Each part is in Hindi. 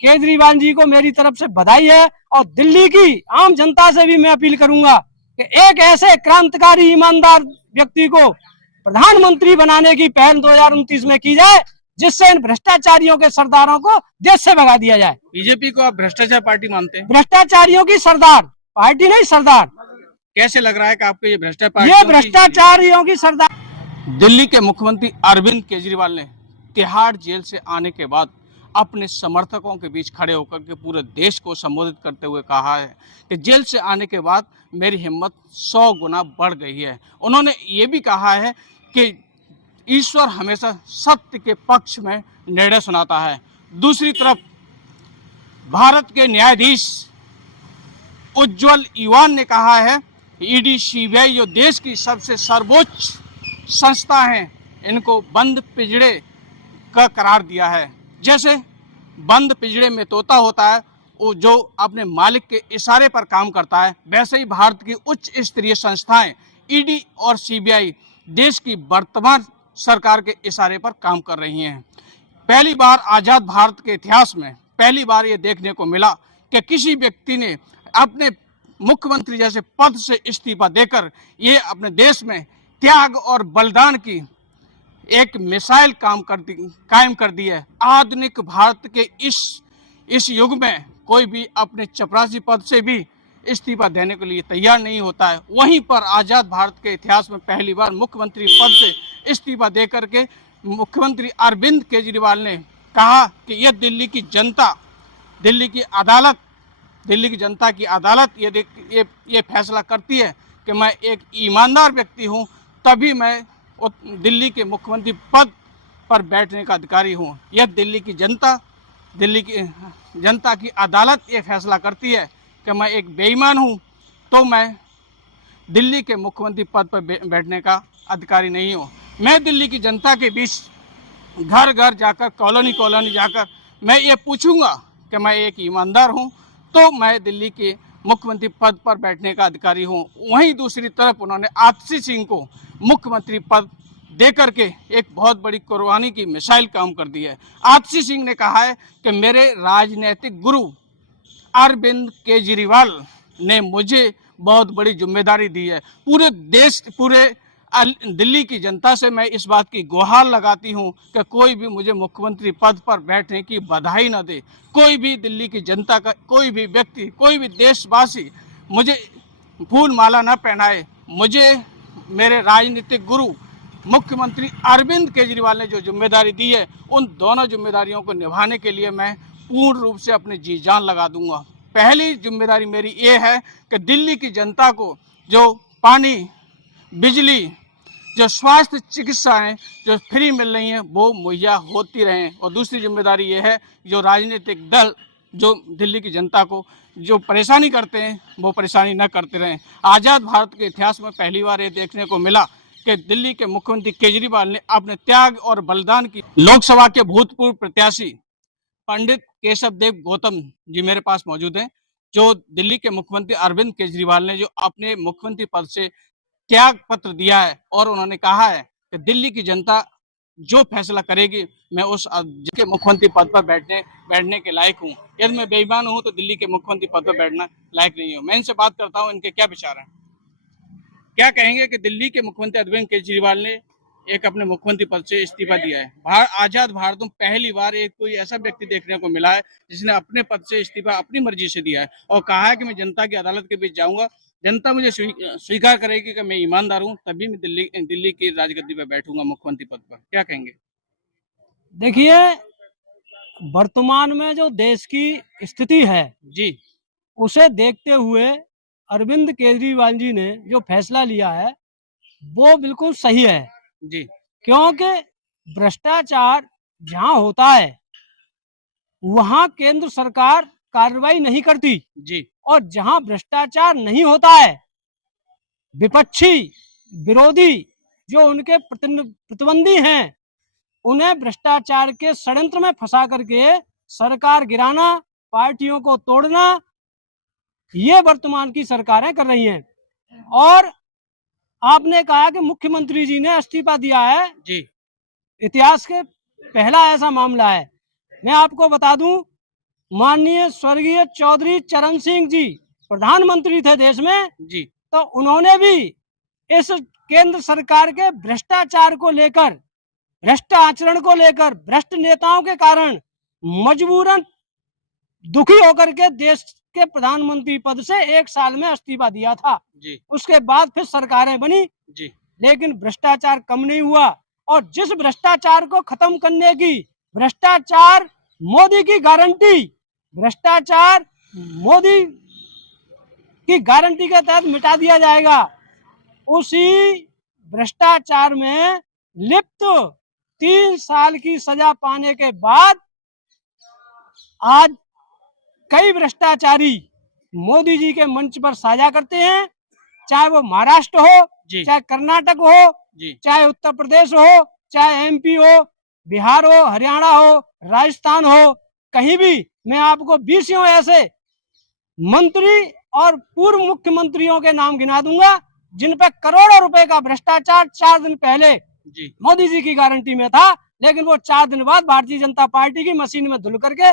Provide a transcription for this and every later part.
केजरीवाल जी को मेरी तरफ से बधाई है और दिल्ली की आम जनता से भी मैं अपील करूंगा कि एक ऐसे क्रांतिकारी ईमानदार व्यक्ति को प्रधानमंत्री बनाने की पहल 2029 में की जाए, जिससे इन भ्रष्टाचारियों के सरदारों को देश से भगा दिया जाए। बीजेपी को आप भ्रष्टाचार पार्टी मानते हैं? भ्रष्टाचारियों की सरदार पार्टी नहीं, सरदार। कैसे लग रहा है कि आपको ये भ्रष्टाचार ये भ्रष्टाचारियों की सरदार। दिल्ली के मुख्यमंत्री अरविंद केजरीवाल ने तिहाड़ जेल से आने के बाद अपने समर्थकों के बीच खड़े होकर के पूरे देश को संबोधित करते हुए कहा है कि जेल से आने के बाद मेरी हिम्मत 100 गुना बढ़ गई है। उन्होंने ये भी कहा है कि ईश्वर हमेशा सत्य के पक्ष में निर्णय सुनाता है। दूसरी तरफ भारत के न्यायाधीश उज्जवल युवान ने कहा है ईडी सीबीआई जो देश की सबसे सर्वोच्च संस्था है, इनको बंद पिंजड़े का करार दिया है। जैसे बंद पिंजड़े में तोता होता है वो जो अपने मालिक के इशारे पर काम करता है, वैसे ही भारत की उच्च स्तरीय संस्थाएं ईडी और सीबीआई देश की वर्तमान सरकार के इशारे पर काम कर रही हैं। पहली बार आज़ाद भारत के इतिहास में पहली बार ये देखने को मिला कि किसी व्यक्ति ने अपने मुख्यमंत्री जैसे पद से इस्तीफा देकर ये अपने देश में त्याग और बलिदान की एक मिसाइल कायम कर दी है। आधुनिक भारत के इस युग में कोई भी अपने चपरासी पद से भी इस्तीफा देने के लिए तैयार नहीं होता है। वहीं पर आज़ाद भारत के इतिहास में पहली बार मुख्यमंत्री पद से इस्तीफा देकर के मुख्यमंत्री अरविंद केजरीवाल ने कहा कि यह दिल्ली की जनता की अदालत ये फैसला करती है कि मैं एक ईमानदार व्यक्ति हूं, तभी मैं दिल्ली के मुख्यमंत्री पद पर बैठने का अधिकारी हूं। यह दिल्ली की जनता की अदालत ये फैसला करती है कि मैं एक बेईमान हूं, तो मैं दिल्ली के मुख्यमंत्री पद पर बैठने का अधिकारी नहीं हूं। मैं दिल्ली की जनता के बीच घर घर जाकर कॉलोनी जाकर मैं ये पूछूंगा कि मैं एक ईमानदार हूं, तो मैं दिल्ली के मुख्यमंत्री पद पर बैठने का अधिकारी हूं। वहीं दूसरी तरफ उन्होंने आतिशी सिंह को मुख्यमंत्री पद देकर के एक बहुत बड़ी कुर्बानी की मिसाइल काम कर दी है। आतिशी सिंह ने कहा है कि मेरे राजनीतिक गुरु अरविंद केजरीवाल ने मुझे बहुत बड़ी जिम्मेदारी दी है। पूरे दिल्ली की जनता से मैं इस बात की गुहार लगाती हूं कि कोई भी मुझे मुख्यमंत्री पद पर बैठने की बधाई न दे। कोई भी दिल्ली की जनता का कोई भी व्यक्ति, कोई भी देशवासी मुझे फूल माला न पहनाए। मुझे मेरे राजनीतिक गुरु मुख्यमंत्री अरविंद केजरीवाल ने जो जिम्मेदारी दी है, उन दोनों जिम्मेदारियों को निभाने के लिए मैं पूर्ण रूप से अपनी जी जान लगा दूंगा। पहली जिम्मेदारी मेरी ये है कि दिल्ली की जनता को जो पानी, बिजली, जो स्वास्थ्य चिकित्साएं जो फ्री मिल रही हैं वो मुहैया होती रहें। और दूसरी जिम्मेदारी ये है जो राजनीतिक दल जो दिल्ली की जनता को जो परेशानी करते हैं वो परेशानी न करते रहें। आज़ाद भारत के इतिहास में पहली बार ये देखने को मिला कि दिल्ली के मुख्यमंत्री केजरीवाल ने अपने त्याग और बलिदान की। लोकसभा के भूतपूर्व प्रत्याशी पंडित केशव देव गौतम जी मेरे पास मौजूद हैं, जो दिल्ली के मुख्यमंत्री अरविंद केजरीवाल ने जो अपने मुख्यमंत्री पद से त्याग पत्र दिया है और उन्होंने कहा है कि दिल्ली की जनता जो फैसला करेगी मैं उस के मुख्यमंत्री पद पर बैठने के लायक हूं। यदि मैं बेईमान हूं तो दिल्ली के मुख्यमंत्री पद पर बैठना लायक नहीं हूं। मैं इनसे बात करता हूं, इनके क्या विचार हैं। क्या कहेंगे कि दिल्ली के मुख्यमंत्री अरविंद केजरीवाल ने एक अपने मुख्यमंत्री पद से इस्तीफा दिया है। आजाद भारत में पहली बार एक कोई ऐसा व्यक्ति देखने को मिला है जिसने अपने पद से इस्तीफा अपनी मर्जी से दिया है और कहा है कि मैं जनता की अदालत के बीच जाऊंगा, जनता मुझे स्वीकार करेगी कि मैं ईमानदार हूं, तभी मैं दिल्ली की राजगद्दी पर बैठूंगा मुख्यमंत्री पद पर। क्या कहेंगे? देखिए, वर्तमान में जो देश की स्थिति है जी, उसे देखते हुए अरविंद केजरीवाल जी ने जो फैसला लिया है वो बिल्कुल सही है जी, क्योंकि भ्रष्टाचार जहां होता है वहां केंद्र सरकार कार्रवाई नहीं करती जी, और जहां भ्रष्टाचार नहीं होता है विपक्षी विरोधी जो उनके प्रतिद्वंदी हैं उन्हें भ्रष्टाचार के षड्यंत्र में फंसा करके सरकार गिराना, पार्टियों को तोड़ना, ये वर्तमान की सरकारें कर रही हैं। और आपने कहा कि मुख्यमंत्री जी ने इस्तीफा दिया है जी, इतिहास के पहला ऐसा मामला है। मैं आपको बता दूं माननीय स्वर्गीय चौधरी चरण सिंह जी प्रधानमंत्री थे देश में, जी तो उन्होंने भी इस केंद्र सरकार के भ्रष्टाचार को लेकर, भ्रष्ट आचरण को लेकर, भ्रष्ट नेताओं के कारण मजबूरन दुखी होकर के देश के प्रधानमंत्री पद से 1 साल में इस्तीफा दिया था। जी उसके बाद फिर सरकारें बनी, जी लेकिन भ्रष्टाचार कम नहीं हुआ। और जिस भ्रष्टाचार को खत्म करने की, भ्रष्टाचार मोदी की गारंटी, भ्रष्टाचार मोदी की गारंटी के तहत मिटा दिया जाएगा, उसी भ्रष्टाचार में लिप्त 3 साल की सजा पाने के बाद आज कई भ्रष्टाचारी मोदी जी के मंच पर साझा करते हैं, चाहे वो महाराष्ट्र हो, जी चाहे कर्नाटक हो, जी चाहे उत्तर प्रदेश हो, चाहे एमपी हो, बिहार हो, हरियाणा हो, राजस्थान हो, कहीं भी मैं आपको 20 ऐसे मंत्री और पूर्व मुख्यमंत्रियों के नाम गिना दूंगा जिन पे करोड़ों रुपए का भ्रष्टाचार 4 दिन पहले जी मोदी जी की गारंटी में था, लेकिन वो 4 दिन बाद भारतीय जनता पार्टी की मशीन में धुल करके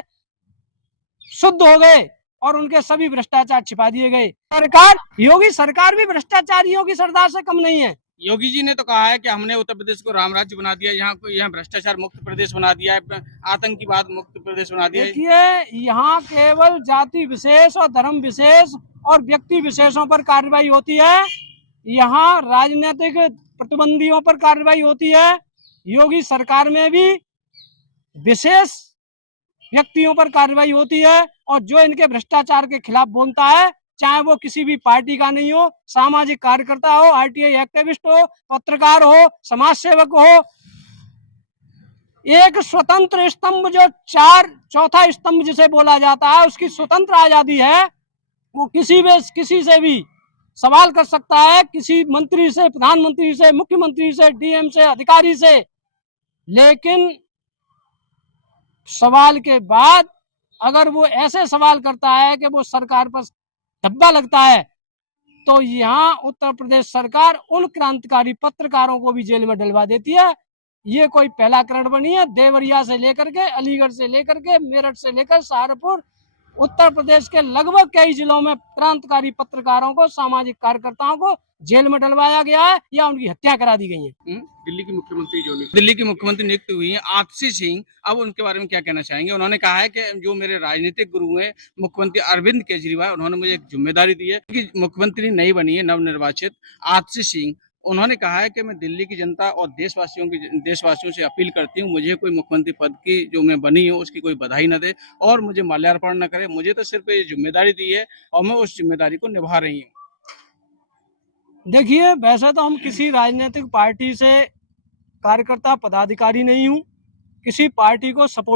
शुद्ध हो गए और उनके सभी भ्रष्टाचार छिपा दिए गए। सरकार, योगी सरकार भी भ्रष्टाचारियों की सरदार से कम नहीं है। योगी जी ने तो कहा है कि हमने उत्तर प्रदेश को राम राज्य बना दिया, यहाँ भ्रष्टाचार मुक्त प्रदेश बना दिया है, आतंकवाद मुक्त प्रदेश बना दिया है। देखिए, यहाँ केवल जाति विशेष और धर्म विशेष और व्यक्ति विशेषों पर कार्रवाई होती है, यहाँ राजनीतिक प्रतिबंधियों पर कार्रवाई होती है। योगी सरकार में भी विशेष व्यक्तियों पर कार्रवाई होती है, और जो इनके भ्रष्टाचार के खिलाफ बोलता है, चाहे वो किसी भी पार्टी का नहीं हो, सामाजिक कार्यकर्ता हो, आरटीआई एक्टिविस्ट हो, पत्रकार हो, समाज सेवक हो, एक स्वतंत्र स्तंभ जो चौथा स्तंभ जिसे बोला जाता है, उसकी स्वतंत्र आजादी है, वो किसी से भी सवाल कर सकता है, किसी मंत्री से, प्रधानमंत्री से, मुख्यमंत्री से, डीएम से, अधिकारी से। लेकिन सवाल के बाद अगर वो ऐसे सवाल करता है कि वो सरकार पर धब्बा लगता है, तो यहाँ उत्तर प्रदेश सरकार उन क्रांतिकारी पत्रकारों को भी जेल में डलवा देती है। ये कोई पहला प्रकरण बनी है। देवरिया से लेकर के, अलीगढ़ से लेकर के, मेरठ से लेकर सहारनपुर, उत्तर प्रदेश के लगभग कई जिलों में क्रांतिकारी पत्रकारों को, सामाजिक कार्यकर्ताओं को जेल में डलवाया गया है या उनकी हत्या करा दी गई है। दिल्ली की मुख्यमंत्री नियुक्त हुई है आतिशी सिंह, अब उनके बारे में क्या कहना चाहेंगे? उन्होंने कहा है कि जो मेरे राजनीतिक गुरु हैं मुख्यमंत्री अरविंद केजरीवाल, उन्होंने मुझे एक जिम्मेदारी दी है कि मुख्यमंत्री नहीं बनी है नवनिर्वाचित आतिशी सिंह। उन्होंने कहा है कि मैं दिल्ली की जनता और देशवासियों से अपील करती हूँ, मुझे कोई मुख्यमंत्री पद की जो मैं बनी हूँ उसकी कोई बधाई न दे और मुझे माल्यार्पण न करे। मुझे तो सिर्फ ये जिम्मेदारी दी है और मैं उस जिम्मेदारी को निभा रही हूँ। देखिए, वैसे तो हम किसी राजनीतिक पार्टी से कार्यकर्ता, पदाधिकारी नहीं हूँ, किसी पार्टी को सपोर्ट